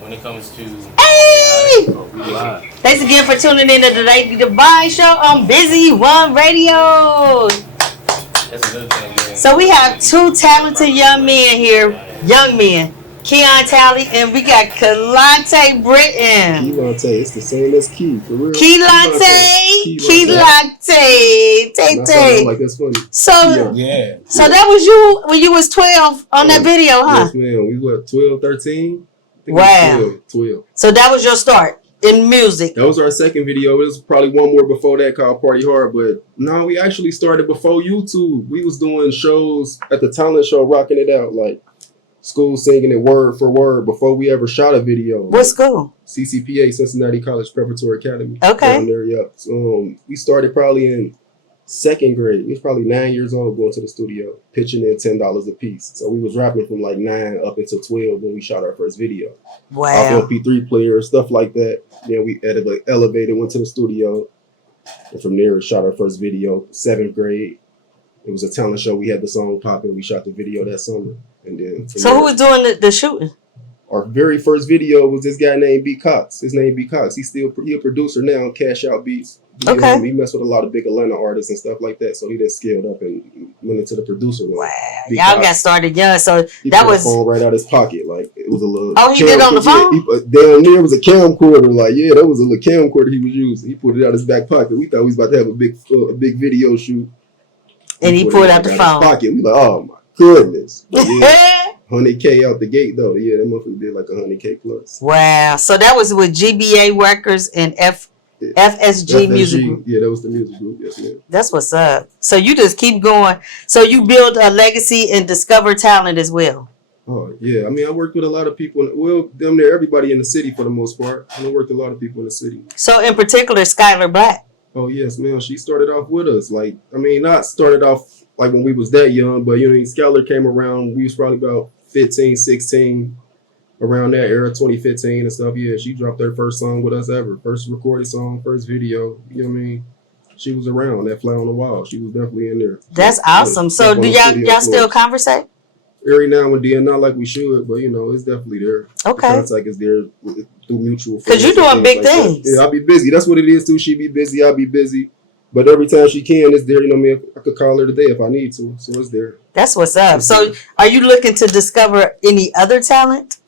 when it comes to... Hey! Thanks again for tuning in to the Lady Divine Show on Busy One Radio. That's another thing. Yeah. So we have two talented young men here. Young men. Keon Talley and we got Kelontae Britton. Kelontae, it's the same as Key, for real. Kelontae. Tay. Like that's funny. So that was you when you was 12 on that video, huh? Yes, man. We were 12, 13. Wow. 12. So that was your start in music. That was our second video. It was probably one more before that called Party Hard, but no, we actually started before YouTube. We was doing shows at the talent show, rocking it out, like school singing it word for word before we ever shot a video. What school? CCPA, Cincinnati College Preparatory Academy. Okay. Down there, yeah. So, we started probably in second grade. We was probably 9 years old going to the studio, pitching in $10 a piece. So we was rapping from like 9 up until 12 when we shot our first video. Wow. Off MP3 player, stuff like that. Then we elevated, went to the studio. And from there, we shot our first video, 7th grade. It was a talent show. We had the song popping. We shot the video that summer. And then so who was doing the shooting? Our very first video was this guy named B. Cox. His name B. Cox. He a producer now on Cash Out Beats. He messed with a lot of big Atlanta artists and stuff like that. So he then scaled up and went into the producer role. Wow. Y'all got started young. So he that put was the phone right out his pocket. Like it was a little. Oh, he did on the phone? Down there was a camcorder. Like, yeah, that was a little camcorder he was using. He put it out his back pocket. We thought we was about to have a big video shoot. And he pulled out the phone. His pocket. We like, oh my goodness. But yeah. 100K out the gate though. Yeah, that motherfucker did like 100K plus. Wow. So that was with GBA Records and FSG Music Group. Yeah, that was the music group. Yes, ma'am. That's what's up. So you just keep going. So you build a legacy and discover talent as well. Oh yeah. I mean, I worked with a lot of people. Well, damn near everybody in the city for the most part. I worked with a lot of people in the city. So in particular, Skylar Blatt. Oh yes, ma'am. She started off with us. Like, I mean, not started off like when we was that young, but you know, Skylar came around. We was probably about 15, 16, around that era, 2015 and stuff. Yeah, she dropped her first song with us ever. First recorded song, first video. You know what I mean? She was around, that fly on the wall. She was definitely in there. That's awesome. So do y'all still conversate? Every now and then, not like we should, but you know, it's definitely there. Okay. The contact is there through mutual. Because you're doing big things. Yeah, I'll be busy. That's what it is too. She be busy, I'll be busy. But every time she can, it's there. You know what I mean? I could call her today if I need to. So it's there. That's what's up. So are you looking to discover any other talent?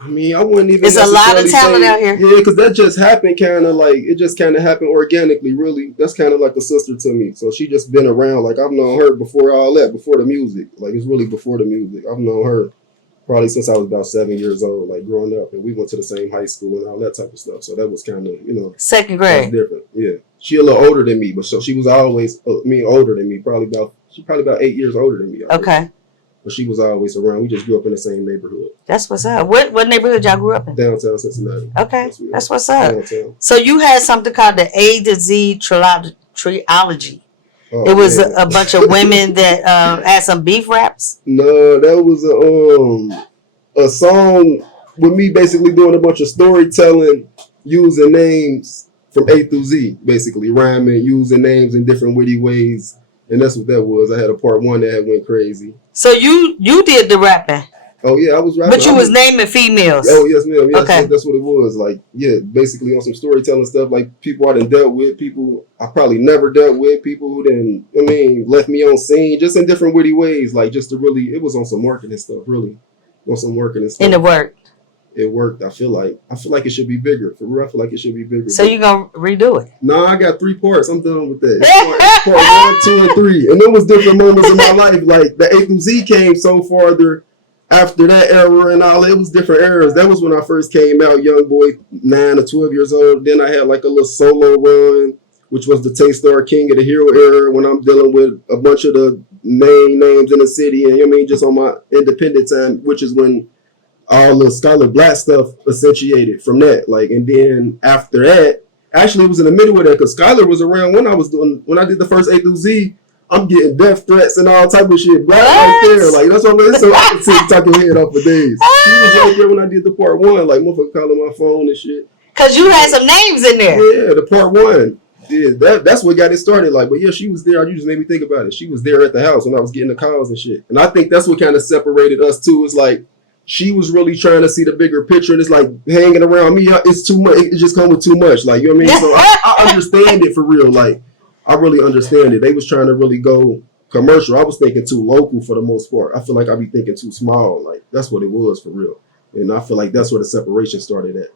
I mean, I wouldn't even. There's a lot of talent out here. Yeah, because that just happened it just kind of happened organically, really. That's kind of like a sister to me. So she just been around. Like, I've known her before all that, before the music. Like, it's really before the music. I've known her probably since I was about 7 years old, like growing up. And we went to the same high school and all that type of stuff. So that was kind of, you know. Second grade. Different. Yeah. She a little older than me, but so she was always, older than me. Probably about 8 years older than me. Okay. But she was always around. We just grew up in the same neighborhood. That's what's up. What neighborhood y'all grew up in? Downtown Cincinnati. Okay. That's what's up. Downtown. So you had something called the A to Z trilogy. Oh, it was a bunch of women that had some beef raps. No, that was a song with me basically doing a bunch of storytelling, using names from A through Z, basically rhyming, using names in different witty ways. And that's what that was. I had a part 1 that went crazy. So you did the rapping. Oh yeah, I was rapping. But you was naming females. Oh yes, ma'am. Yes, okay. That's what it was. Like, yeah, basically on some storytelling stuff, like people I done dealt with, people I probably never dealt with, people who left me on scene, just in different witty ways. Like, just to really, it was on some marketing stuff, really. On some marketing stuff. And it worked. It worked. I feel like it should be bigger. For real, I feel like it should be bigger. So you gonna redo it? No, I got 3 parts. I'm done with that. Part 1, 2, and 3. And there was different moments in my life. Like the A through Z came so farther after that era and all. It was different eras. That was when I first came out, young boy, 9 or 12 years old. Then I had like a little solo run, which was the TaeStar King of the Hero era, when I'm dealing with a bunch of the main names in the city. And you know what I mean, just on my independent time, which is when all the Skylar Blatt stuff essentiated from that. Like, and then after that, actually it was in the middle of that, because Skylar was around when I did the first A through Z. I'm getting death threats and all type of shit. Blatt right there. Like, that's what I'm saying. So I could sit talking head off for days. She was right there when I did the part 1, like motherfucker calling my phone and shit. Cause you had some names in there. Yeah, the part 1. Yeah, that's what got it started. Like, but yeah, she was there. You just made me think about it. She was there at the house when I was getting the calls and shit. And I think that's what kind of separated us too. It's like, she was really trying to see the bigger picture, and it's like hanging around me. It's too much. It just comes with too much. Like, you know what I mean? So I understand it for real. Like, I really understand it. They was trying to really go commercial. I was thinking too local for the most part. I feel like I be thinking too small. Like, that's what it was for real. And I feel like that's where the separation started at.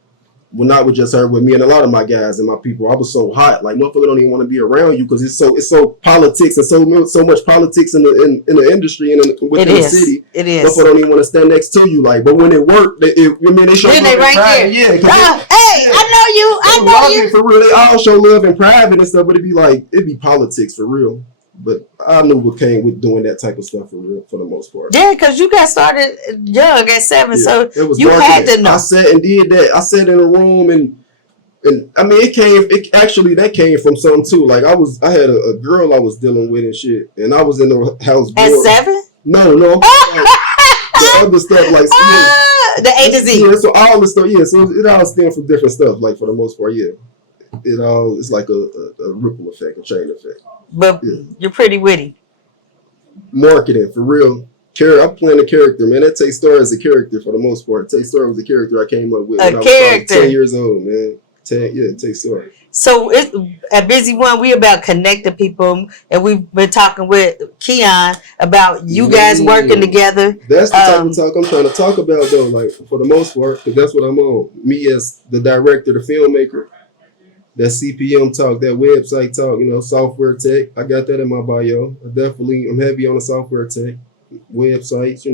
Well, not with just her, with me and a lot of my guys and my people. I was so hot, like motherfucker don't even want to be around you because it's so politics and so much politics in the industry and within the city. It is. Motherfucker don't even want to stand next to you, like. But when it worked, they show love they right there. Yeah. Hey, I know you. For real, they all show love in private and stuff, but it'd be politics for real. But I knew what came with doing that type of stuff for real, for the most part. Yeah, because you got started young at 7, so it was you had to know. I sat and did that. I sat in a room and I mean, that came from something too. Like I had a girl I was dealing with and shit, and I was in the house. At 7? No. The other stuff like the A to Z. Yeah, so all the stuff. Yeah, so it all stems from different stuff. Like for the most part, yeah. It's like a ripple effect, a chain effect. But you're pretty witty. Marketing, for real. I'm playing a character, man. That TaeStar is a character for the most part. TaeStar was a character I came up with when I was 10 years old, man. TaeStar. So it's at Busy One, we about connecting people, and we've been talking with Keon about you guys working together. That's the type of talk I'm trying to talk about, though, like for the most part, because that's what I'm on. Me as the director, the filmmaker. That CPM talk, that website talk, software tech. I got that in my bio. I'm heavy on the software tech. Websites,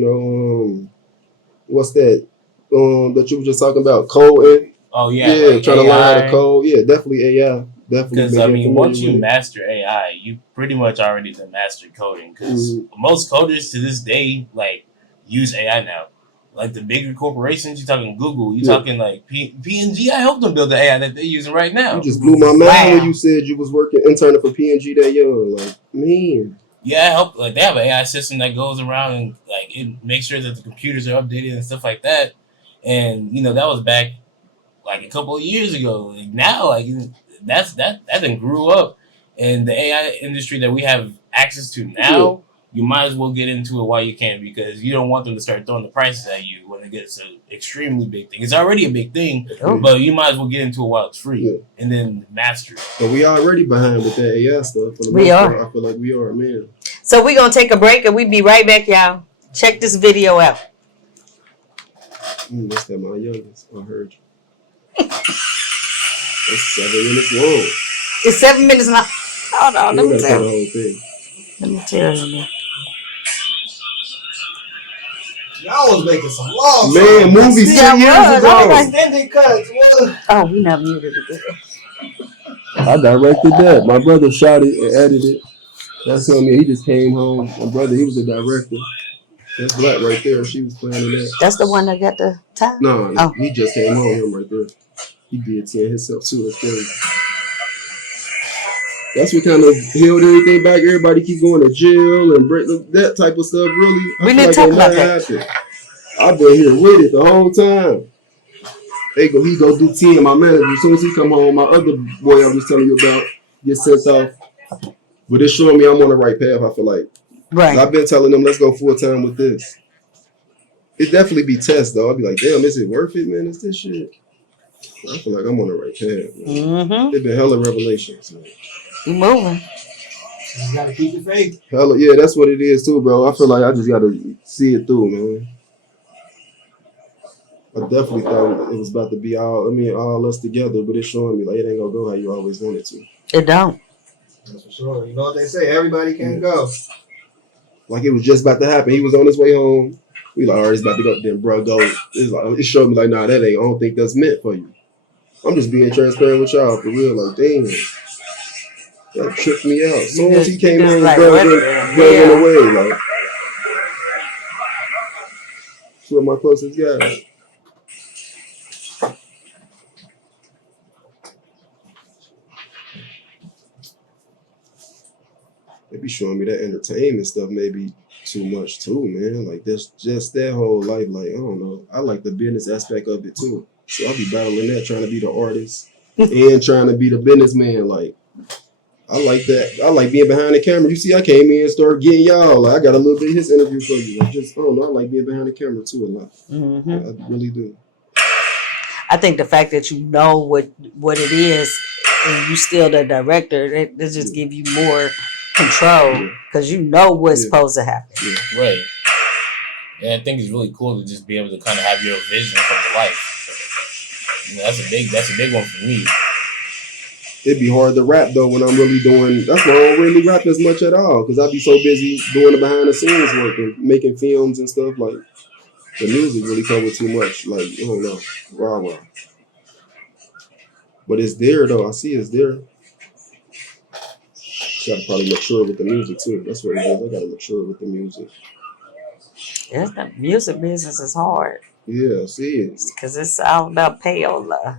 what's that? That you were just talking about, coding. Oh yeah. Yeah, trying to learn how to code. Yeah, definitely AI. Definitely. Because once you master AI, you pretty much already the master coding. Because most coders to this day use AI now. Like the bigger corporations, you're talking Google, you're talking like P&G. I helped them build the AI that they're using right now. You just blew my mind when you said you was interning for P&G that young. Like, man. Yeah, I help. Like they have an AI system that goes around and it makes sure that the computers are updated and stuff like that. And that was back a couple of years ago. Like now, that then grew up, and the AI industry that we have access to now. You might as well get into it while you can, because you don't want them to start throwing the prices at you when it gets an extremely big thing. It's already a big thing, but you might as well get into it while it's free and then master it. But we already behind with that AI stuff. We are. I feel like we are, man. So we're going to take a break and we'll be right back, y'all. Check this video out. That's that my youngest. I heard you. It's 7 minutes long. It's 7 minutes long. Hold on, let me tell you. Let me tell you. Y'all was making some long movies 10 years ago. Extended cuts. Oh, we not muted again. I directed that. My brother shot it and edited it. That's him. He just came home. My brother, he was a director. That's Blatt right there. She was playing in that. That's the one that got the time? No, he just came home. Him right there. He did 10 himself too. That's crazy. That's what kind of held everything back. Everybody keep going to jail and that type of stuff. Really, we need to talk about that. I've been here with it the whole time. He go do 10. My manager, as soon as he come home, my other boy I was telling you about gets sent off. But it's showing me I'm on the right path. I feel like. Right. I've been telling them let's go full time with this. It definitely be tests though. I'll be like, damn, is it worth it, man? Is this shit? I feel like I'm on the right path. Man. It's been hella revelations. Man. You moving. You just gotta keep the faith. Hella, yeah, that's what it is too, bro. I feel like I just gotta see it through, man. I definitely thought it was about to be all us together, but it's showing me like it ain't gonna go how you always want it to. It don't. That's for sure. You know what they say, everybody can't go. Like it was just about to happen. He was on his way home. We like, all right, it's about to go. Then bro, go. It showed me like, nah, that ain't. I don't think that's meant for you. I'm just being transparent with y'all for real. Like, damn, that tripped me out. As soon as he came in, bro went away. Like, two of my closest guys. They be showing me that entertainment stuff maybe too much too, man. Like that's just that whole life. Like, I don't know. I like the business aspect of it too. So I'll be battling that, trying to be the artist and trying to be the businessman. Like, I like that. I like being behind the camera. You see, I came in and started getting y'all. I got a little bit of his interview for you. I don't know. I like being behind the camera too a lot. Mm-hmm. I really do. I think the fact that you know what it is and you still the director, that just give you more control because you know what's supposed to happen. Yeah. Right. And I think it's really cool to just be able to kind of have your vision come to life. You know, that's a big one for me. It'd be hard to rap though when I'm really doing. That's why I don't really rap as much at all because I'd be so busy doing the behind the scenes work and making films and stuff. Like the music really cover too much. Like I don't know, rah. But it's there though. I see it's there. Gotta probably mature with the music too. That's what it is. I gotta mature with the music. Yes, the music business is hard. Yeah, I see it. Because it's all about payola.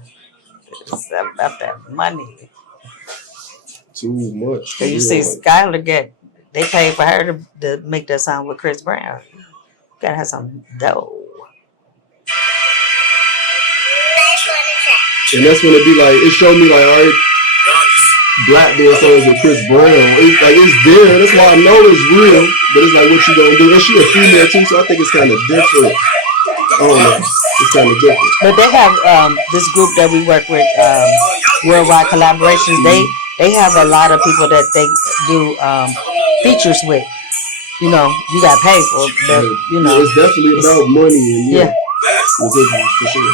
It's about that money. Too much. So you see Skylar they paid for her to make that song with Chris Brown. You gotta have some dough. And that's when it be like, it showed me like, all right, Blatt doing songs with Chris Brown. It's there. That's why I know it's real. But it's like, what you gonna do? And she a female too, so I think it's kind of different. I don't know. It's kind of different. But they have this group that we work with, Worldwide Collaborations. They have a lot of people that they do features with. You know, you got paid for it, but you know, it's definitely about money and residuals for sure.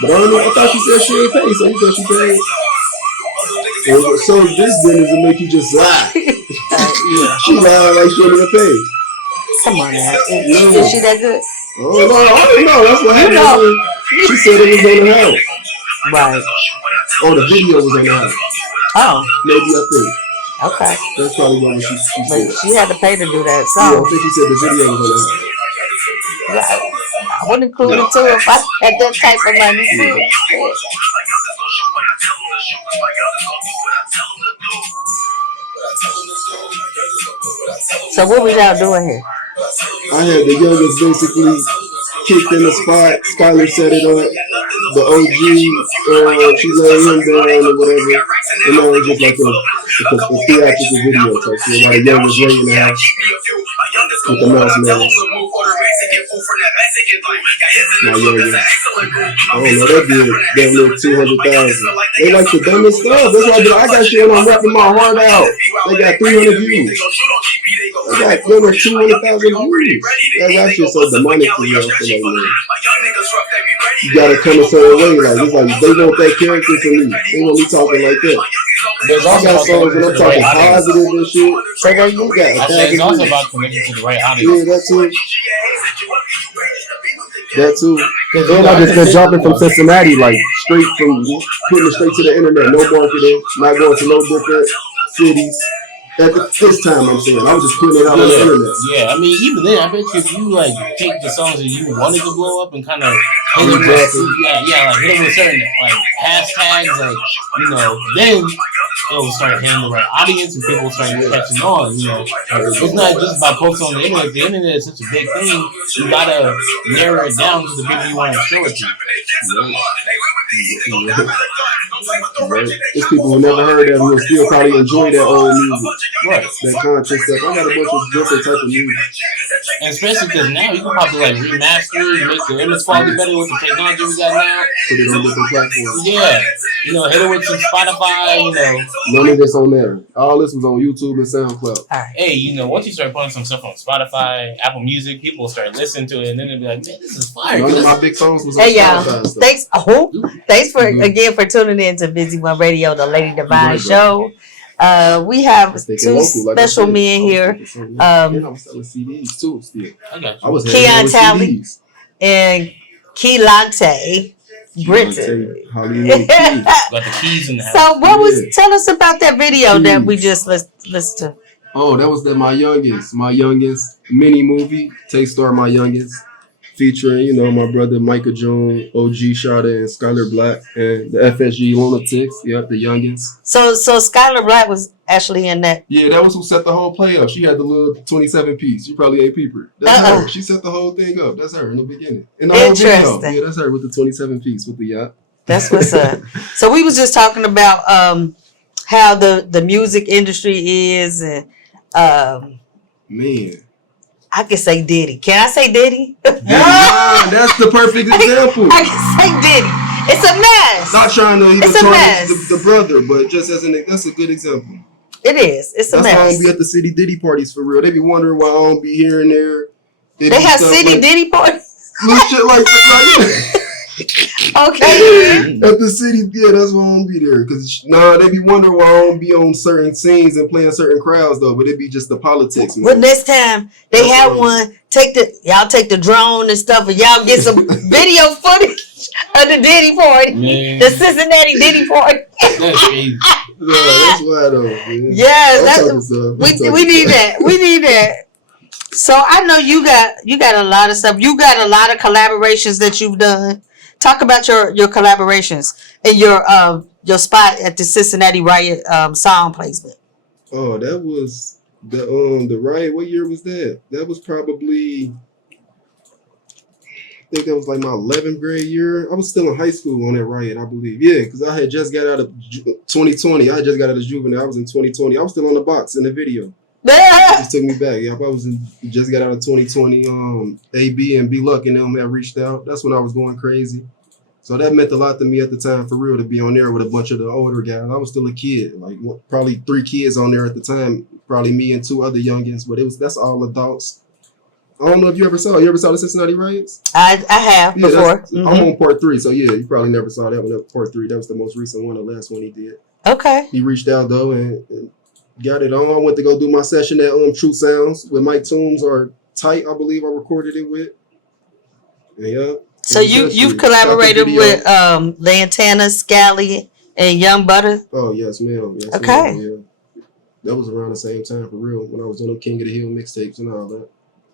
But I don't know. I thought she said she ain't paid, so you said she paid. So this business will make you just lie. She lied like she ain't paid. Come on now, is she that good? Oh no, I don't know. That's what happened. She said it was on the house. Right. Oh, the video was on the house. Oh. Maybe I think. Okay. That's probably what she said. But she had to pay to do that song. Yeah, I think she said the video was on the house. Right. I wouldn't include it too if I had that type of money too. So what was y'all doing here? I had the youngest basically kicked in the spot. Skylar set it up. The OG, she laid him down or whatever. And now it's just like a theatrical video type shit. Like youngest Ray in the house with the mouse man. My youngest. I don't know, that did that little 200,000. They like the dumbest stuff. That's why I got shit when I'm rapping my heart out. They got 300 views. I got over 200,000 views. That shit so demonic to me. I feel like, man, you gotta come a certain way. Like it's like they want that character from me. They want me talking like that. I got songs when I'm talking positive and shit. Say that you got. It's also about connecting to the right audience. Yeah, that too. That too. And I just been jumping from Cincinnati, like straight from putting it straight to the internet. No marketing, not going to no different cities. At this time, I'm saying, I was just putting it out on the internet. Yeah, I mean, even then, I bet you if you like take the songs that you wanted to blow up and kind of hit them with, like hit them with certain like hashtags, like you know, then it will start hitting the right audience and people will start catching on. You know, it's not just about posting on the internet. The internet is such a big thing. You gotta narrow it down to the people you want to show it to. Right. There's people who never heard that who will still probably enjoy that old music. Right. That conscious stuff. I got a bunch of different type of music. And especially because now you can probably like remaster it, make the image quality better with the technology we got now. Put it on different platforms. Yeah. You know, hit it with some Spotify, you know. None of this on there. All this was on YouTube and SoundCloud. Hey, you know, once you start putting some stuff on Spotify, Apple Music, people will start listening to it and then they'll be like, man, this is fire. None of my big songs was on Spotify. Thanks again for tuning in to Busy One Radio, the Lady Divine Show. We have two special men here. I'm selling CDs too still. I was Keon Talley and Keylante Britton. Got the keys in the house. So tell us about that video that we just listened to. Oh, that was my youngest mini movie, TaeStar, My Youngest, featuring, you know, my brother Micah June, OG Shada, and Skylar Blatt, and the FSG Lunatics. Yep, the youngest. So Skylar Blatt was actually in that. Yeah, that was who set the whole play up. She had the little 27 piece. You probably ain't peeper. That's her. She set the whole thing up. That's her in the beginning. In the whole video. Yeah, that's her with the 27 piece with the yacht. That's what's up. So we was just talking about how the music industry is, and Man. I can say Diddy. Can I say Diddy? Yeah, that's the perfect example. I can say Diddy. It's a mess. Not trying to even It's a tarnish mess. the brother, but just that's a good example. It is. It's a That's why I mess. don't be at the city Diddy parties for real. They be wondering why I don't be here and there. They be have stuff city like, Diddy parties. little shit like that. Okay. At the city, yeah, that's why I don't be there. Cause they be wondering why I don't be on certain scenes and playing certain crowds though. But it be just the politics. Man. Well, next time they have one, take the drone and stuff, and y'all get some video footage of the Diddy party, the Cincinnati Diddy party. That's crazy. Yeah, that's why though. Man. Yes, we need that. We need that. So I know you got a lot of stuff. You got a lot of collaborations that you've done. Talk about your collaborations and your spot at the Cincinnati Riot song placement. Oh, that was the riot. What year was that? That was probably, I think that was like my 11th grade year. I was still in high school on that riot, I believe. Yeah, because I had just got out of 2020. I just got out of juvenile. I was in 2020. I was still on the box in the video. It just took me back. Yeah, I was just got out of 2020. AB and Blokka and them had reached out. That's when I was going crazy. So that meant a lot to me at the time, for real, to be on there with a bunch of the older guys. I was still a kid, like probably 3 kids on there at the time, probably me and 2 other youngins, but that's all adults. I don't know if you ever saw the Cincinnati riots. I have before. I'm on part 3, so yeah, you probably never saw that one. That was part 3. That was the most recent one, the last one he did. Okay. He reached out though and got it on. I went to go do my session at True Sounds with Mike Toombs or Tight, I believe I recorded it with. And yeah. So you've collaborated with Lantana, Scally, and Young Butter? Oh yes, ma'am. Yes, okay. Ma'am, yeah. That was around the same time for real when I was on them King of the Hill mixtapes and all that.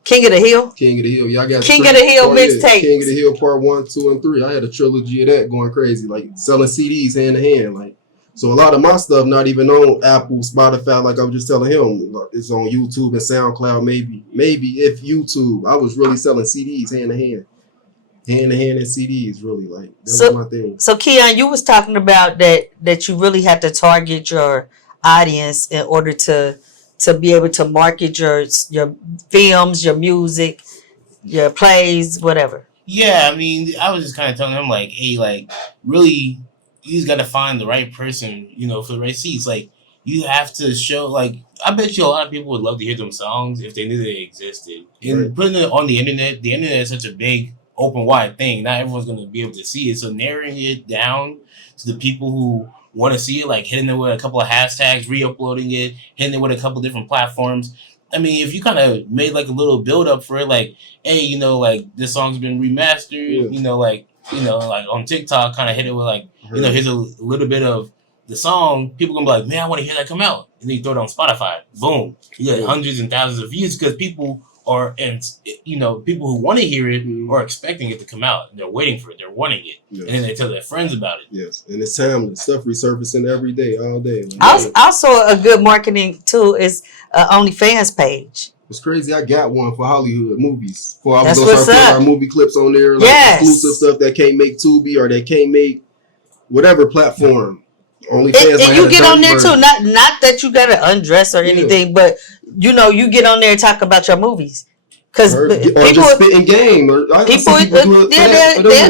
King of the Hill? King of the Hill. Yeah, I got King of the Hill mixtapes. King of the Hill part 1, 2, and 3. I had a trilogy of that going crazy, like selling CDs hand to hand, like. So a lot of my stuff not even on Apple, Spotify, like I was just telling him. It's on YouTube and SoundCloud, maybe if YouTube. I was really selling CDs hand to hand and CDs, really, like that was my thing. So Keon, you was talking about that you really have to target your audience in order to be able to market your films, your music, your plays, whatever. Yeah, I mean, I was just kind of telling him like, hey, like really. You just got to find the right person, for the right seats. Like, you have to show, like, I bet you a lot of people would love to hear them songs if they knew they existed. And putting it on the internet is such a big, open, wide thing. Not everyone's going to be able to see it. So narrowing it down to the people who want to see it, like hitting it with a couple of hashtags, re-uploading it, hitting it with a couple different platforms. I mean, if you kind of made, like, a little build-up for it, like, hey, like, this song's been remastered, like on TikTok, kind of hit it with, like, here's a little bit of the song. People gonna be like, man, I want to hear that come out. And then you throw it on Spotify. Boom. You get hundreds and thousands of views because people are, and people who want to hear it are expecting it to come out. They're waiting for it. They're wanting it. Yes. And then they tell their friends about it. Yes. And it's timeless. Stuff resurfacing every day, all day. Also, a good marketing tool is OnlyFans page. It's crazy. I got one for HollyHood-Movies. Before I was That's gonna start putting our movie clips on there, like exclusive stuff that can't make Tubi or that can't make whatever platform. OnlyFans. And you get on there too. Not that you gotta undress or anything, but you get on there and talk about your movies. Cause people just spitting game. They'll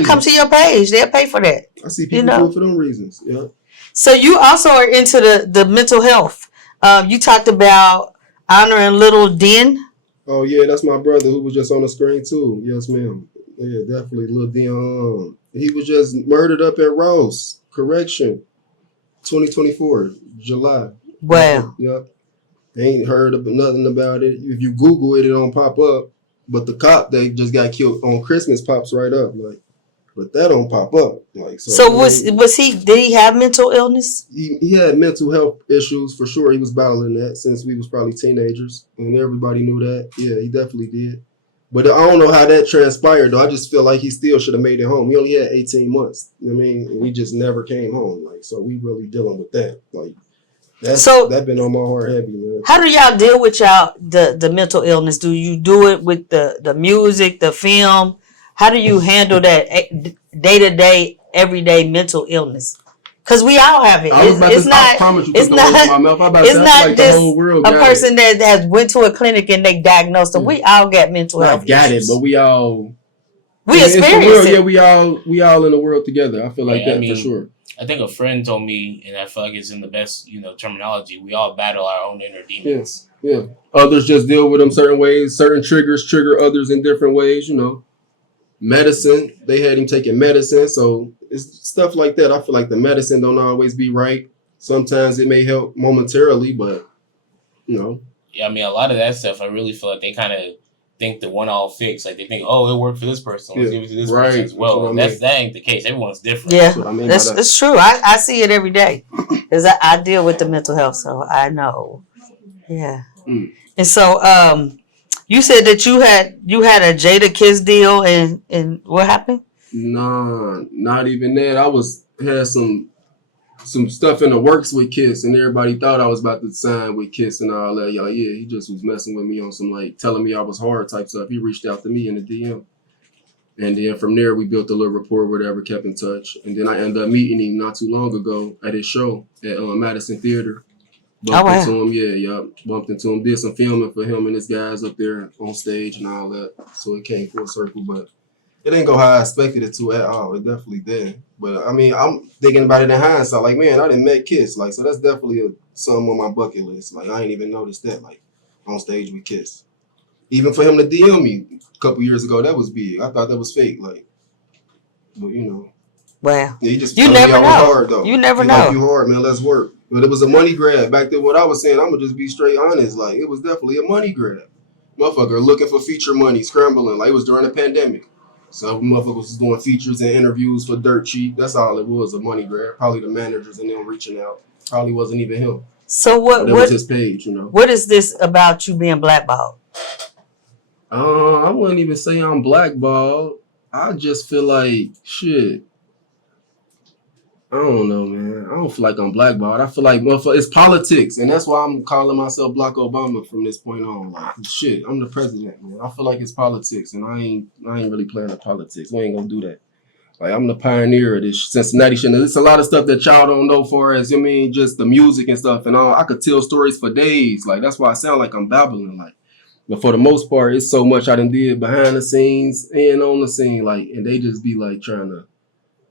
come to your page. They'll pay for that. I see people do it for them reasons. Yeah. So you also are into the mental health. You talked about honoring Little Den. Oh yeah, that's my brother who was just on the screen too. Yes, ma'am. Yeah, definitely Lil Den. He was just murdered up at Ross Correction, 2024, July. Wow. Yep. Ain't heard nothing about it. If you Google it, it don't pop up. But the cop that just got killed on Christmas pops right up. Like, but that don't pop up. Like, so was he? Did he have mental illness? He had mental health issues for sure. He was battling that since we was probably teenagers, and everybody knew that. Yeah, he definitely did. But I don't know how that transpired though. I just feel like he still should have made it home. He only had 18 months. You know what I mean? And he just never came home. Like, so we really dealing with that. Like, that been on my heart heavy, man. How do y'all deal with the mental illness? Do you do it with the music, the film? How do you handle that day-to-day, everyday mental illness? Because we all have it. I was about It's to. not. I promise you, It's took the words from my not. mouth. I about to It's say, I feel not like the just whole world a got person that has went to a clinic and they diagnosed them. We all got mental I health got it, issues. but we all. We it's the experience world. it. Yeah, we all in the world together. I feel like Yeah, that I mean, for sure. I think a friend told me, and I feel like it's in the best, terminology. We all battle our own inner demons. Yeah. Others just deal with them certain ways. Certain triggers trigger others in different ways. Medicine. They had him taking medicine, so it's stuff like that. I feel like the medicine don't always be right. Sometimes it may help momentarily, but Yeah, I mean, a lot of that stuff, I really feel like they kind of think the one all fix. Like they think, oh, it worked for this person. Let's give it to this person as well. That ain't the case. Everyone's different. Yeah, That's what I mean by that. it's true. I see it every day because I deal with the mental health, so I know. Yeah. And so, you said that you had a Jada Kiss deal, and what happened? Nah, not even that. I had some stuff in the works with Kiss, and everybody thought I was about to sign with Kiss and all that. Y'all, yeah, he just was messing with me on some like telling me I was hard type stuff. He reached out to me in the DM, and then from there we built a little rapport, whatever, kept in touch, and then I ended up meeting him not too long ago at his show at Madison Theater. Bumped into him, bumped into him, did some filming for him and his guys up there on stage and all that. So it came full circle, but it didn't go how I expected it to at all. It definitely did. But I mean, I'm thinking about it in hindsight. Like, man, I didn't met Kiss. Like, so that's definitely something on my bucket list. Like, I ain't even noticed that. Like, on stage with Kiss. Even for him to DM me a couple years ago, that was big. I thought that was fake. Like, but Wow. Yeah, he just you never know. Hard, though. You never he know. Like, you hard, man. Let's work. But it was a money grab. Back then, what I was saying, I'm gonna just be straight honest. Like, it was definitely a money grab. Motherfucker looking for feature money, scrambling. Like, it was during the pandemic. So motherfuckers was doing features and interviews for dirt cheap. That's all it was, a money grab. Probably the managers and them reaching out. Probably wasn't even him. So what was his page, What is this about you being blackballed? I wouldn't even say I'm blackballed. I just feel like shit. I don't know, man. I don't feel like I'm blackballed. I feel like it's politics, and that's why I'm calling myself Black Obama from this point on. Like, shit, I'm the president, man. I feel like it's politics, and I ain't really playing the politics. We ain't gonna do that. Like, I'm the pioneer of this Cincinnati shit. There's a lot of stuff that y'all don't know for as, just the music and stuff and all. I could tell stories for days. Like, that's why I sound like I'm babbling. Like, but for the most part, it's so much I done did behind the scenes and on the scene. Like, and they just be like trying to,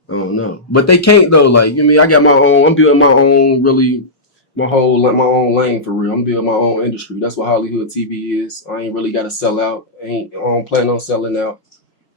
I don't know. But they can't though. Like, I got my own, I'm building my own, really, my own lane for real. I'm building my own industry. That's what Hollywood TV is. I ain't really got to sell out. I don't plan on selling out.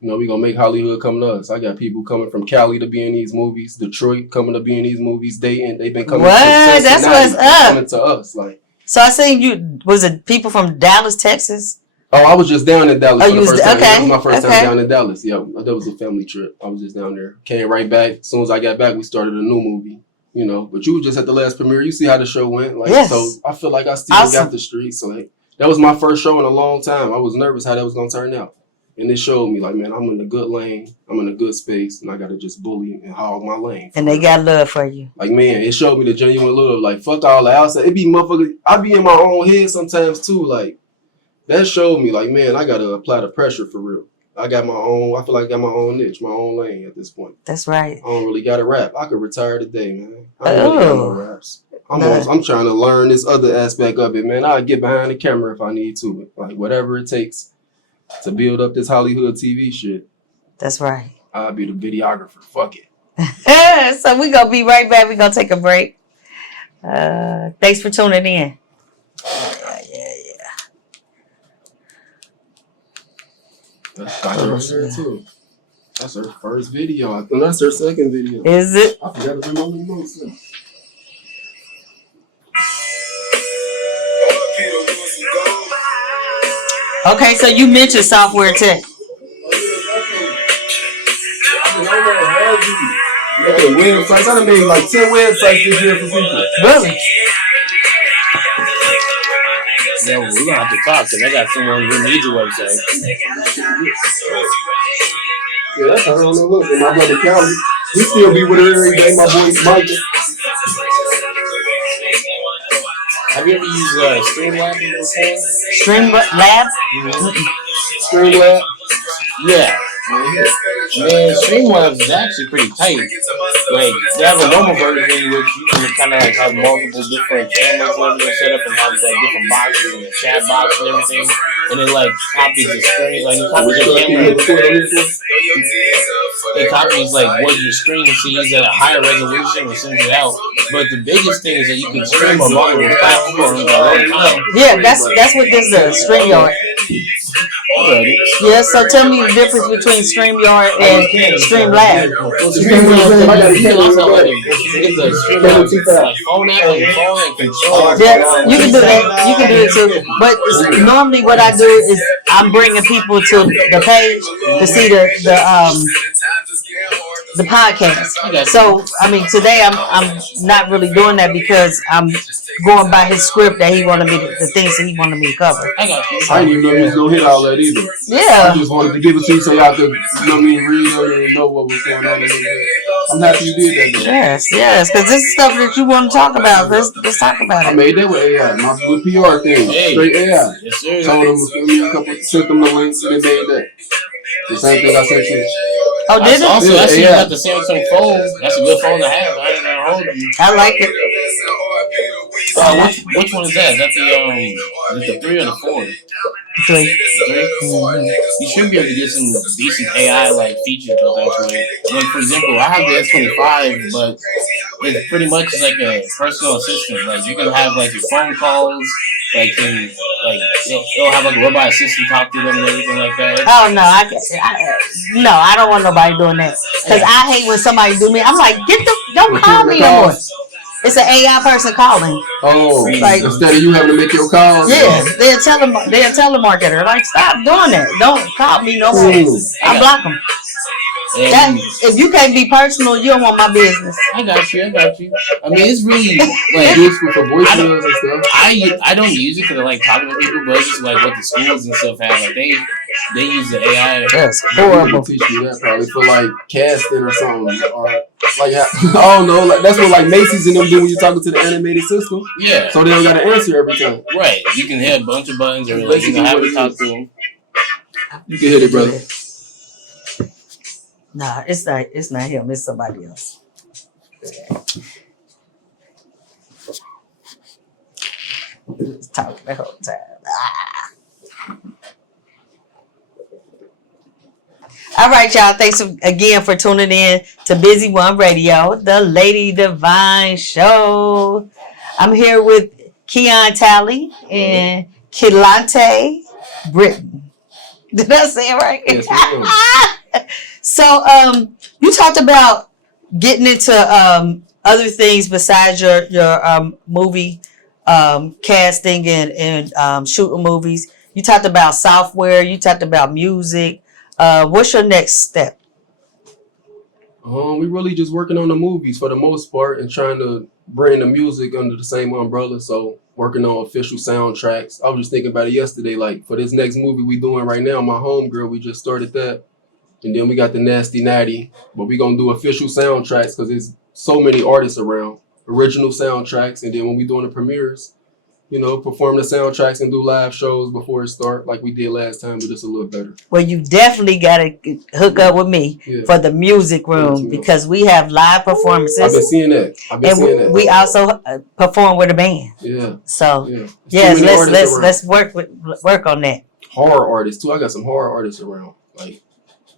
We gonna make Hollywood come to us. I got people coming from Cali to be in these movies, Detroit coming to be in these movies, Dayton. They've been coming to Cincinnati. That's what's up. Coming to us. Like, so I seen you, was it people from Dallas, Texas? Oh, I was just down in Dallas for the first time. Okay. That was my first time down in Dallas. Yeah, that was a family trip. I was just down there. Came right back. As soon as I got back, we started a new movie. But you were just at the last premiere. You see how the show went. Like, yes. So I feel like I still got the street. So like, that was my first show in a long time. I was nervous how that was gonna turn out. And it showed me, like, man, I'm in a good lane. I'm in a good space. And I got to just bully and hog my lane. And they got love for you. Like, man, it showed me the genuine love. Like, fuck all the outside. It be motherfuckers. I be in my own head sometimes, too. Like, that showed me, like, man, I got to apply the pressure for real. I got my own, I feel like I got my own niche, my own lane at this point. That's right. I don't really got to rap. I could retire today, man. I don't really got no raps. I'm trying to learn this other aspect of it, man. I'll get behind the camera if I need to. Like, whatever it takes to build up this Hollywood TV shit. That's right. I'll be the videographer. Fuck it. So we gonna be right back. We gonna take a break. Thanks for tuning in. Yeah. That's her too. That's her first video. I think that's her second video. Is it? I forgot to bring my remote. Okay, so you mentioned software tech. Websites. I done made like 10 websites this year for people. Really? Yeah, we're gonna have to talk because I got someone who needs a website. Yeah, that's how I don't know. Look, and my brother Callie, he still be with her every day. My boy Michael. Have you ever used Streamlab before? Streamlab? Streamlab? Yeah. Man, StreamYard is actually pretty tight. Like, they have a normal version which you can kind of like have multiple different cameras and everything set up and have like different boxes and a chat box and everything. And it like copies the screen, like you copy your camera. It copies like what your screen sees at a higher resolution and sends it out. But the biggest thing is that you can stream on multiple platforms at one time. Yeah, that's what this does. StreamYard. Yeah, so tell me the difference between StreamYard and Streamlab. Well, StreamYard, you can also like get the StreamYard like phone app on your phone and control. Yeah, you can do that. You can do it too. But normally, what I do is I'm bringing people to the page to see the podcast. So I mean, today I'm not really doing that because I'm going by his script that he wanted me the things that he wanted me to cover. I didn't even know he was gonna hit all that either. Yeah. I just wanted to give it to you so y'all could, read it and know what was going on. I'm happy you did that. Though. Yes, because this is stuff that you want to talk about. Let's talk about it. I made that with AI, my good PR thing, straight AI. Yes, sir. Told them sent them the links and they made that. The same thing I sent you. Oh, did it? Also, I see you got the Samsung phone. That's a good phone to have. I ain't gonna hold you. I like it. Which one is that? Is that the 3 or the 4? 3. 3? Mm-hmm. You should be able to get some decent AI like features built into it. Like for example, I have the S25, but it's pretty much like a personal assistant. Like you can have like your phone calls, like it'll have like a robot assistant talk to them and everything like that. Oh no, I don't want nobody doing that because I hate when somebody do me. I'm like, don't call me no more. It's an AI person calling. Oh, like instead of you having to make your calls. Yeah, they're a telemarketer. Like, stop doing that. Don't call me no more. I block them. If you can't be personal, you don't want my business. I got you. I mean, it's really like useful for voicemails and stuff. I don't use it because I like talking to people, but it's just like what the schools and stuff have. Like they use the AI. That's horrible. Teach you that probably for like casting or something, or like I don't know. Like that's what like Macy's and them do when you're talking to the animated system. Yeah. So they don't got to answer every time. Right. You can hit a bunch of buttons or like you can have it talk to them. You can hit it, brother. Nah, it's not him. It's somebody else. He's talking the whole time. All right, y'all. Thanks again for tuning in to Busy One Radio, the Lady Divine Show. I'm here with Keon Talley and Kilante Britton. Did I say it right? Yes, So, you talked about getting into other things besides your movie casting and shooting movies. You talked about software. You talked about music. What's your next step? We really just working on the movies for the most part and trying to bring the music under the same umbrella. So working on official soundtracks. I was just thinking about it yesterday. Like for this next movie we doing right now, My Homegirl, we just started that. And then we got the Nasty Natty, but we gonna do official soundtracks because there's so many artists around, original soundtracks. And then when we doing the premieres, perform the soundtracks and do live shows before it start, like we did last time, but just a little better. Well, you definitely gotta hook up with me for the music room because we have live performances. I've been seeing that. We also perform with a band. Yeah. So yes, let's work on that. Horror artists too. I got some horror artists around, like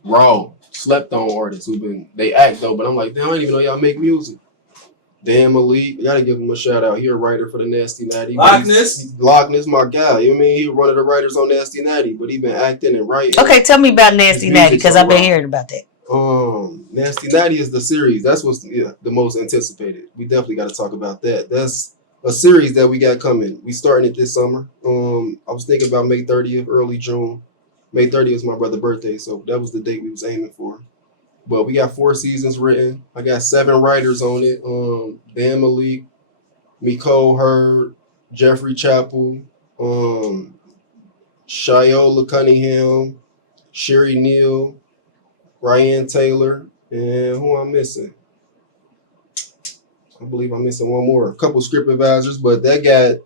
raw, slept on artists they act though, but I'm like, damn, I didn't even know y'all make music. Dan Malik, I gotta give him a shout out. He a writer for the Nasty Natty. Loch Ness, my guy. You know what I mean? He one of the writers on Nasty Natty, but he been acting and writing. Okay, tell me about Nasty Natty because I've been hearing about that. Nasty Natty is the series. That's what's the most anticipated. We definitely got to talk about that. That's a series that we got coming. We starting it this summer. I was thinking about May 30th, early June. May 30th is my brother's birthday, so that was the date we was aiming for. But we got 4 seasons written. I got 7 writers on it. Dan Malik, Nicole Hurd, Jeffrey Chappell, Shiola Cunningham, Sherry Neal, Ryan Taylor, and who I'm missing? I believe I'm missing one more. A couple script advisors, but that got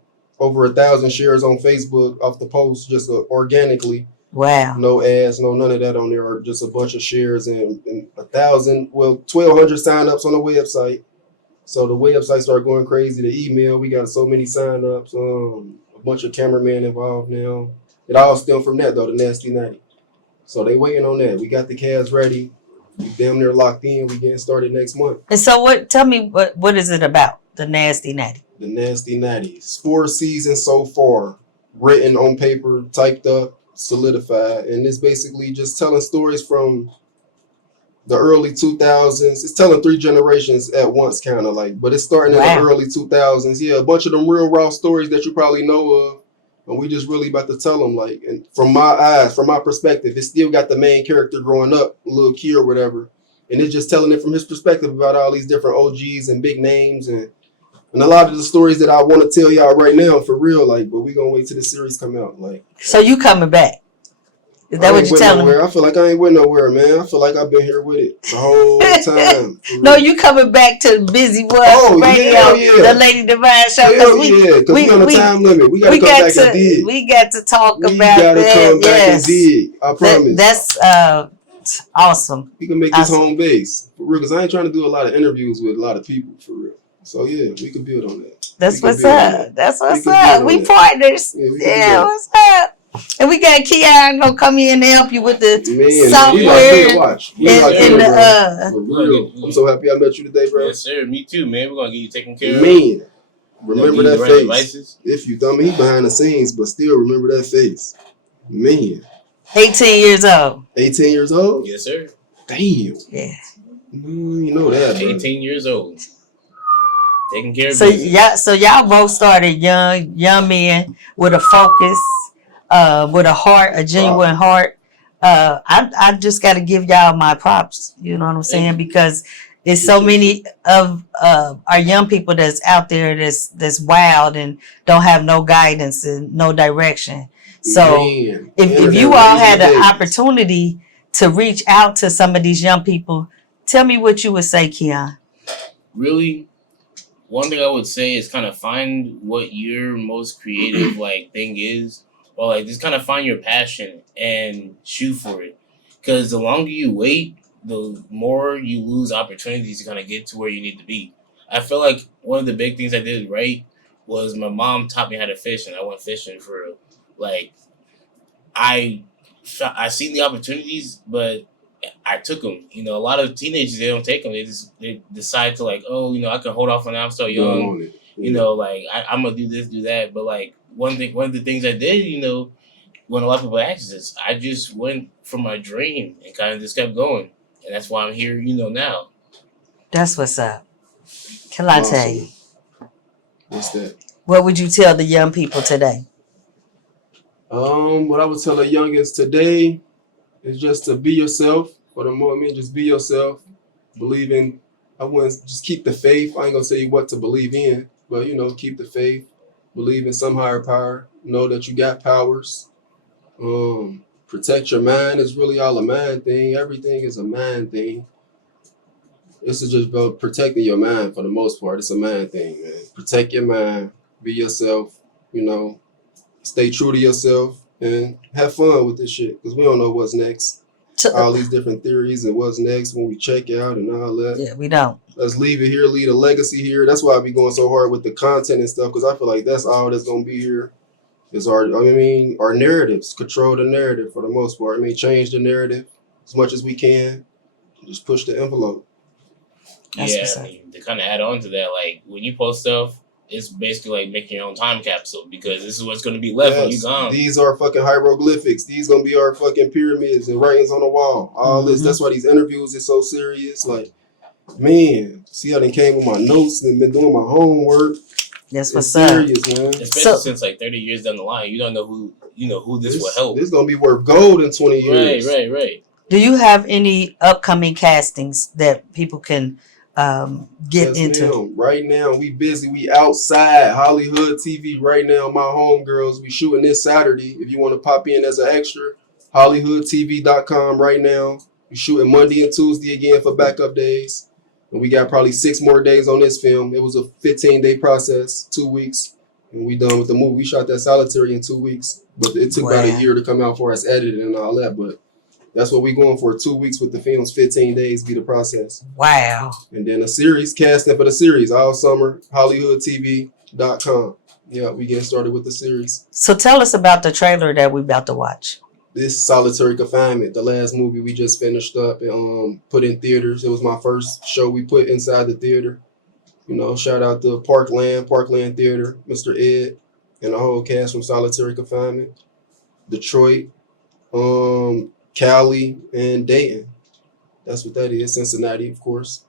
over 1,000 shares on Facebook off the post just organically. Wow. No ads, no none of that on there. Or just a bunch of shares and 1,200 signups on the website. So the website started going crazy. The email, we got so many signups. A bunch of cameramen involved now. It all stemmed from that though, the Nasty 90. So they waiting on that. We got the cast ready. We damn near locked in. We getting started next month. And so tell me what is it about? The Nasty Natty. The Nasty 90s. 4 seasons so far. Written on paper, typed up, solidified. And it's basically just telling stories from the early 2000s. It's telling 3 generations at once, kind of like. But it's starting in the early 2000s. Yeah, a bunch of them real raw stories that you probably know of. And we just really about to tell them, like, and from my eyes, from my perspective, it still got the main character growing up, little kid or whatever. And it's just telling it from his perspective about all these different OGs and big names and a lot of the stories that I want to tell y'all right now for real, like, but we gonna wait till the series come out. Like, so you coming back? Is that what you're telling me? I feel like I ain't went nowhere, man. I feel like I've been here with it the whole time. No, you coming back to Busy World Radio, the Lady Divine show. Because we on a time limit. We gotta come back and dig. We got to talk about that. We gotta come back and dig. I promise. That's awesome. We can make this home base for real. Because I ain't trying to do a lot of interviews with a lot of people for real. So yeah, we can build on that. That's what's up. That's what's up. We partners. Yeah, what's up? And we got Keon gonna come in and help you with the software. I'm so happy I met you today, bro. Yes, sir. Me too, man. We're gonna get you taken care of. Man, remember that face. Devices. If you dummy, he behind the scenes, but still remember that face. Man. 18 years old. 18 years old? Yes, sir. Damn. Yeah. You know that, bro. 18 years old. Taking care of business. So y'all both started young men with a focus, with a heart, a genuine heart. I just got to give y'all my props. You know what I'm saying? Because it's so many of our young people that's out there that's wild and don't have no guidance and no direction. So if you all had the opportunity to reach out to some of these young people, tell me what you would say, Keon. Really, one thing I would say is kind of find what your most creative thing is, or just kind of find your passion and shoot for it. Because the longer you wait, the more you lose opportunities to kind of get to where you need to be. I feel like one of the big things I did right was my mom taught me how to fish, and I went fishing for I seen the opportunities, but I took them. You know, a lot of teenagers, they don't take them. They decide to I can hold off on that. I'm so young. Yeah. You know, I'm gonna do this, do that. But one of the things I did, when a lot of people ask this, I just went for my dream and kind of just kept going, and that's why I'm here. Now. That's what's up. Can I tell you? What's that? What would you tell the young people today? What I would tell the youngest today is just to be yourself. For the moment, just be yourself. Believe in. I wouldn't just keep the faith. I ain't gonna tell you what to believe in, but keep the faith. Believe in some higher power. Know that you got powers. Protect your mind. It's really all a mind thing. Everything is a mind thing. This is just about protecting your mind for the most part. It's a mind thing, man. Protect your mind. Be yourself. Stay true to yourself and have fun with this shit because we don't know what's next. All these different theories and what's next when we check out and all that. Yeah, we don't. Let's leave it here, leave a legacy here. That's why I be going so hard with the content and stuff because I feel like that's all that's going to be here is our narratives. Control the narrative for the most part. Change the narrative as much as we can. Just push the envelope. To kind of add on to that, when you post stuff, it's basically making your own time capsule because this is what's going to be left when you're gone. These are fucking hieroglyphics. These going to be our fucking pyramids and writings on the wall. All this. That's why these interviews is so serious. Man, see how they came with my notes and been doing my homework. That's what's serious, man. Especially since 30 years down the line, you don't know who this will help. This is going to be worth gold in 20 years. Right. Do you have any upcoming castings that people can get into? Ma'am. Right now, we busy. We outside HollyHood-TV right now. My homegirls, we shooting this Saturday. If you want to pop in as an extra, HollyHood-TV.com right now. We shooting Monday and Tuesday again for backup days. And we got probably 6 more days on this film. It was a 15-day process, 2 weeks. and we done with the movie. We shot that Solitary in 2 weeks, but it took about a year to come out for us edited and all that. But that's what we going for. 2 weeks with the films, 15 days be the process. Wow. And then a series, casting for the series all summer, HollyHood-TV.com. Yeah, we getting started with the series. So tell us about the trailer that we about to watch. This Solitary Confinement, the last movie we just finished up and put in theaters. It was my first show we put inside the theater. You know, shout out to Parkland Theater, Mr. Ed, and the whole cast from Solitary Confinement. Detroit, Cali, and Dayton. That's what that is. Cincinnati, of course.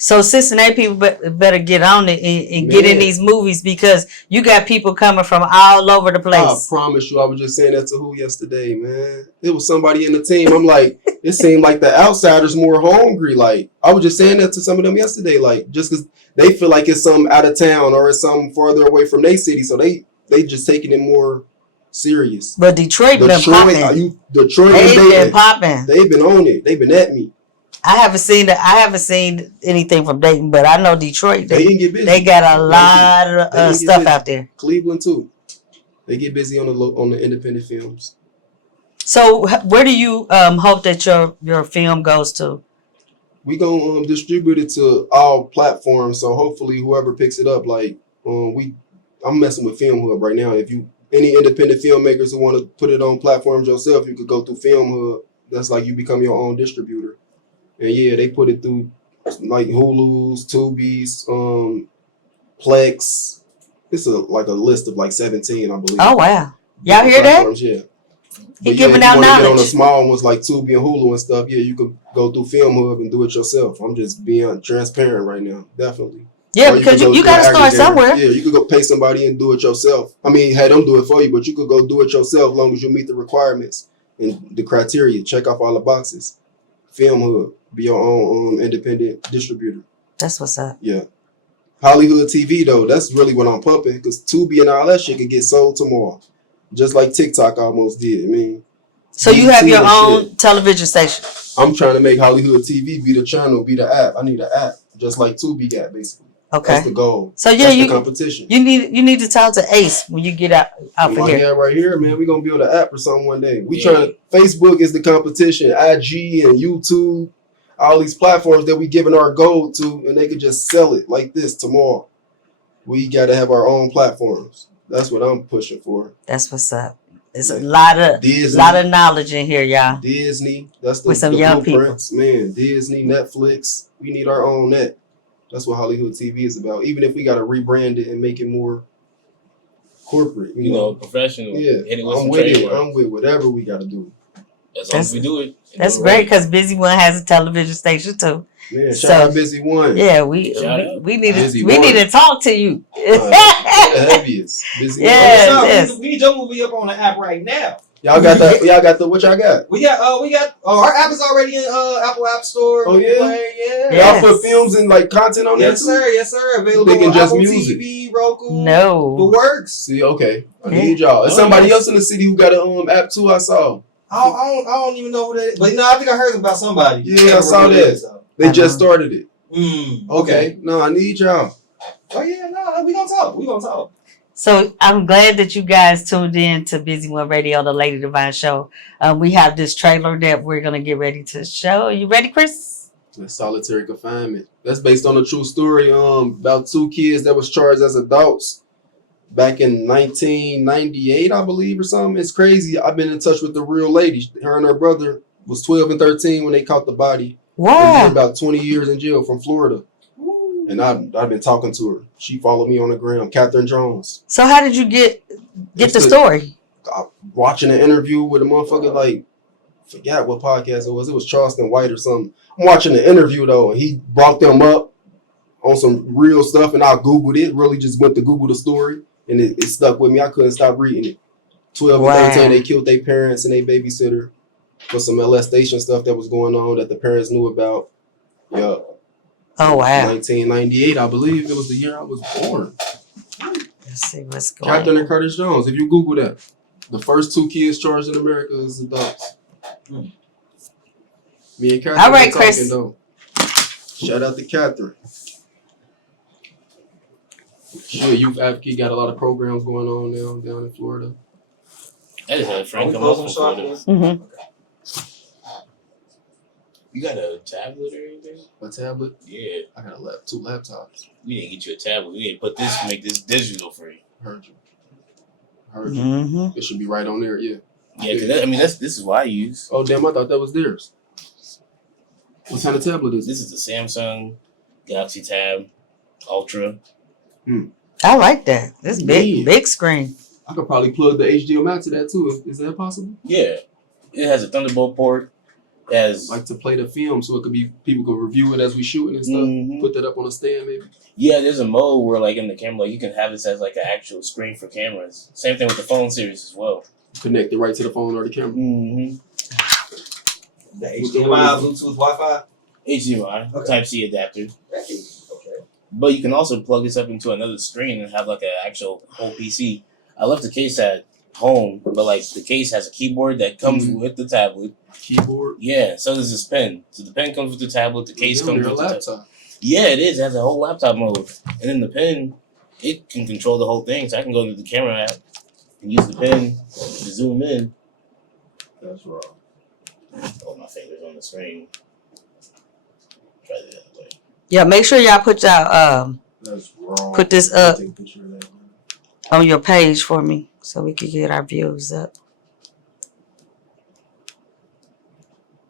So Cincinnati people better get on it and get in these movies because you got people coming from all over the place. I promise you, I was just saying that to who yesterday, man. It was somebody in the team. I'm like, it seemed like the outsiders more hungry. Like, I was just saying that to some of them yesterday, like, just because they feel like it's something out of town or it's something farther away from their city. So they just taking it more serious. But Detroit been popping. Detroit, they've been popping. They've been on it. They've been at me. I haven't seen anything from Dayton, but I know Detroit. They get busy. They got a lot of stuff out there. Cleveland too. They get busy on the independent films. So where do you hope that your film goes to? We gonna distribute it to all platforms. So hopefully whoever picks it up, like I'm messing with Film Hub right now. If you any independent filmmakers who want to put it on platforms yourself, you could go through Film Hub. That's like you become your own distributor. And yeah, they put it through like Hulu's, Tubi's, Plex. It's like a list of like 17, I believe. Oh wow. Y'all hear that? Yeah. He giving out knowledge. Get on the small ones like Tubi and Hulu and stuff. Yeah, you could go through Film Hub and do it yourself. I'm just being transparent right now. Definitely. Yeah, because you got to start somewhere. Yeah, you could go pay somebody and do it yourself. I mean, have them do it for you, but you could go do it yourself as long as you meet the requirements and the criteria. Check off all the boxes. Film Hub. Be your own independent distributor. That's what's up. Yeah. HollyHood-TV, though, that's really what I'm pumping because Tubi and all that shit could get sold tomorrow. Just like TikTok almost did. I mean, so you have your own television station. I'm trying to make HollyHood-TV be the channel, be the app. I need an app, just like Tubi got, basically. Okay. That's the goal. So yeah, that's the competition. You need to talk to Ace when you get out for here. Yeah, right here, man. We're gonna build an app or something one day. We trying. Facebook is the competition. IG and YouTube, all these platforms that we giving our gold to, and they could just sell it like this tomorrow. We got to have our own platforms. That's what I'm pushing for. That's what's up. It's a lot of knowledge in here, y'all. Disney. That's with some young people. Man, Disney, Netflix. We need our own net. That's what HollyHood-TV is about. Even if we got to rebrand it and make it more corporate, you know, professional. Yeah, I'm with it. I'm with whatever we got to do. As long as we do it. That's great because Busy One has a television station too. Yeah, shout out Busy One. Yeah, we need to talk to you. The heaviest. Busy One. Yes. We need your movie up on the app right now. Y'all got that? Y'all got the what y'all got? We got our app is already in Apple App Store. Oh yeah, Yes. Y'all put films and like content on there too. Yes sir. Available on just Apple music. TV, Roku. No, the works. See, okay, I need y'all. There's somebody else in the city who got an app too. I saw. I don't even know who that is, but no, I think I heard about somebody. Yeah, I saw that. They just started it. Okay, no, I need y'all. Oh yeah, no, we gonna talk. So I'm glad that you guys tuned in to Busy One Radio, the Lady Divine Show. We have this trailer that we're going to get ready to show. Are you ready, Chris? That's Solitary Confinement. That's based on a true story about two kids that was charged as adults back in 1998, I believe, or something. It's crazy. I've been in touch with the real lady. Her and her brother was 12 and 13 when they caught the body. Wow. About 20 years in jail from Florida. And I've been talking to her. She followed me on the gram, Catherine Jones. So how did you get the story? Watching an interview with a motherfucker, like, forgot what podcast it was. It was Charleston White or something. I'm watching the interview, though, and he brought them up on some real stuff, and I Googled it. Really just went to Google the story, and it stuck with me. I couldn't stop reading it. 12 and 13, they killed their parents and their babysitter for some molestation stuff that was going on that the parents knew about. Yeah. Oh, wow. 1998, I believe it was the year I was born. Let's see what's going on. Catherine and Curtis Jones. If you Google that, the first two kids charged in America is adults. Me and Catherine. All right, Chris. Though. Shout out to Catherine. Sure, Youth Advocate got a lot of programs going on now down in Florida. I just had a friend We come close up on from shop. Florida. Mm-hmm. You got a tablet or anything? A tablet? Yeah. I got two laptops. We need to get you a tablet. We need to put this, make this digital for you. Heard you. Heard you. Mm-hmm. It should be right on there, yeah. Yeah, because this is what I use. Oh, damn, I thought that was theirs. What kind of tablet is This this? is the Samsung Galaxy Tab Ultra. I like that. This Yeah. big screen. I could probably plug the HDMI to that too. Is that possible? Yeah. It has a Thunderbolt port. It has Like to play the film so it could be people could review it as we shooting and stuff. Mhm. Put that up on a stand maybe. yeah, there's a mode where like in the camera, like you can have this as like an actual screen for cameras. Same thing with the phone series as well. Connect it right to the phone or the camera. Mm-hmm. The HDMI, Bluetooth, Wi-Fi. HDMI, Okay. Type-C adapter. Okay. But you can also plug this up into another screen and have like an actual whole PC. I left the case at home, but like the case has a keyboard that comes with the tablet. Keyboard. Yeah, so does this pen. So the pen comes with the tablet, the case comes Your with the tablet. laptop. Yeah, it is. It has a whole laptop mode. And then the pen, it can control the whole thing. So I can go to the camera app and use the pen to zoom in. That's wrong. Oh, my finger's on the screen. Try the other way. Yeah, make sure y'all put y'all That's wrong. put this up Take a picture of that. on your page for me so we can get our views up.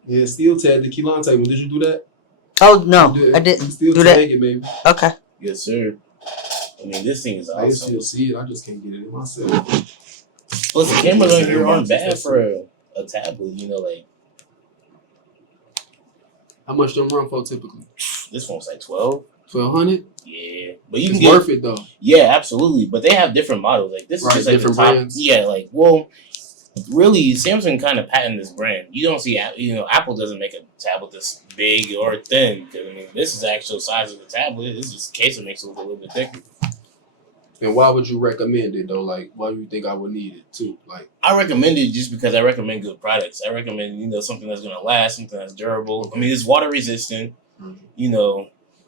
Yeah, still tag the Keelante one. Did you do that? Oh no, You did. I didn't Still do tag that. it, baby. Okay. Yes, sir. I mean, this thing is I can awesome. still see it. I just can't get it in myself. Plus, the cameras on here aren't bad for a tablet. You know, like How much them run for typically? this one's like 12. 1200. Yeah, but you It's can get worth it though. Yeah, absolutely. But they have different models. Like this is Right, just like different the top. brands. Yeah, like well, really, Samsung kind of patented this brand. You don't see, Apple doesn't make a tablet this big or thin. Because I mean, this is the actual size of the tablet. This is the case that makes it look a little bit thicker. And why would you recommend it though? Like, why do you think I would need it too? Like, I recommend it just because I recommend good products. I recommend something that's gonna last, something that's durable. I mean, it's water resistant.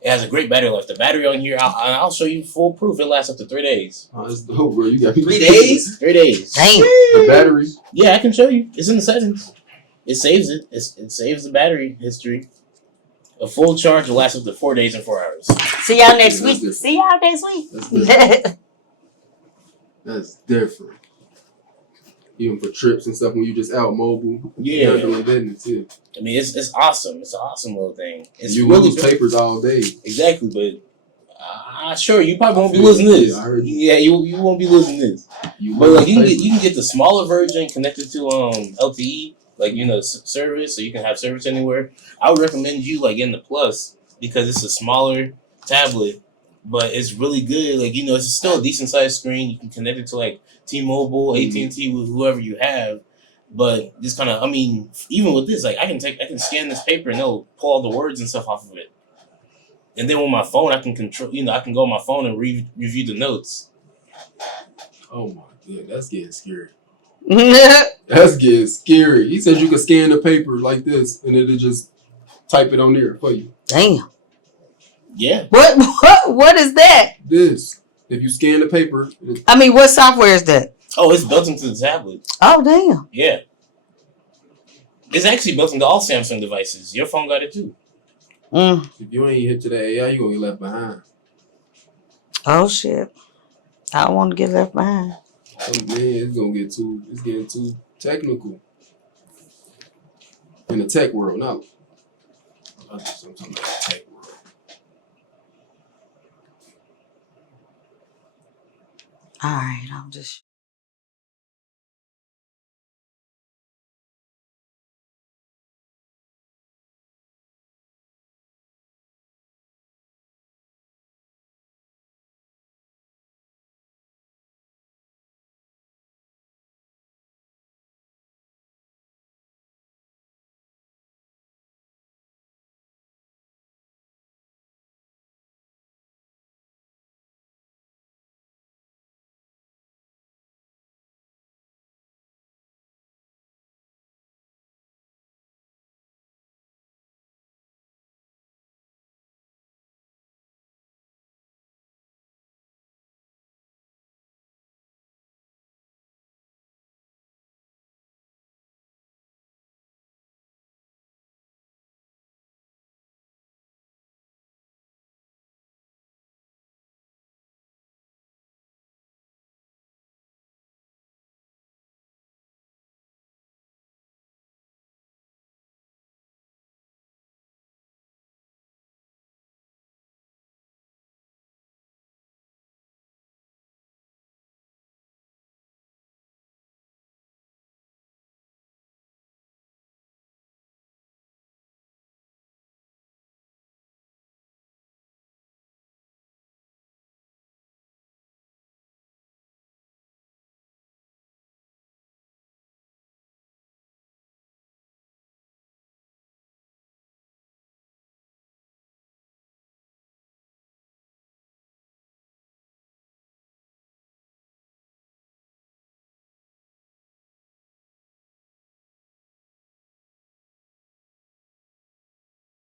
It has a great battery life. The battery on here, I'll show you full proof. It lasts up to 3 days. oh, that's dope, bro. You got 3 days? 3 days. Damn. The battery. Yeah, I can show you. It's in the settings. It saves it. It saves the battery history. A full charge will last up to 4 days and 4 hours. See y'all next That's week. different. See y'all next week. That's different. That's different. Even for trips and stuff when you just out mobile. Yeah. Handling business, yeah. I mean, it's awesome. It's an awesome little thing. It's You really lose papers all day. Exactly, but sure, you probably won't be losing this. Yeah, I heard you. Yeah, you won't be losing this. You But like lose papers. you can get the smaller version connected to LTE, like service, so you can have service anywhere. I would recommend you like getting the Plus because it's a smaller tablet, but it's really good. Like it's still a decent sized screen. You can connect it to like T-Mobile, AT&T, with whoever you have. But this kind of, I mean, even with this, like I can scan this paper and it'll pull all the words and stuff off of it. And then with my phone, I can control. I can go on my phone and review the notes. Oh my god, that's getting scary. Yeah. That's getting scary. He said you could scan the paper like this and it'll just type it on there for you. Damn. Yeah. What is that? This. If you scan the paper, I mean, what software is that? Oh, it's built into the tablet. Oh damn. Yeah. It's actually built into all Samsung devices. Your phone got it too. if you ain't hit to the AI, you gonna get left behind. Oh shit. I don't want to get left behind. Oh man, it's getting too technical. In the tech world, not I'm talking about the tech world. All right, I'm just